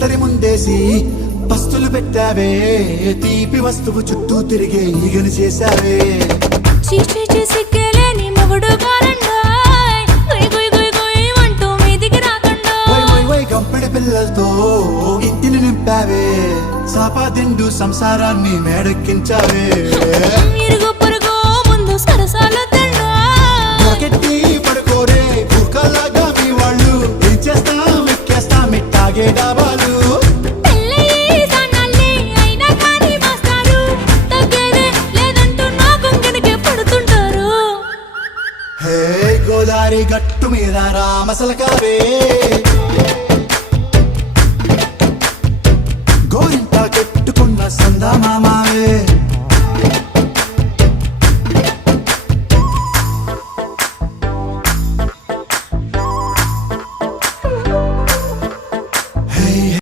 విస్తరి ముందేసి పస్తులు పెట్టావే తీపి వస్తువు చుట్టూ తిరిగే ఈగలు చేశావే చీచి సిగ్గలేని మొగుడు గారండోయ్ గుయ్ గుయ్ గుయ్ గుయ్ అంటూ మీదికి రాకండో వై వై వై గంపెడి పిల్లలతో ఇంటిని నింపావే సాపాదిండు సంసారాన్ని మేడెక్కించావే ఇరుగు పొరుగు ముందు సరసాలొద్దండో నాకెట్టి పడుకోరే కుక్కలాగా మీ వాళ్ళు ఏం చేస్తాం ఎక్కేస్తాం ఇట్టాగే డాబాలు పెళ్ళయి సన్నాల్ని అయినా కానీ మాస్తారు తగ్గేదే లేదంటూ నా కొంగనికే పడుతుంటారు హే గోదారి గట్టు మీద రామసలకావే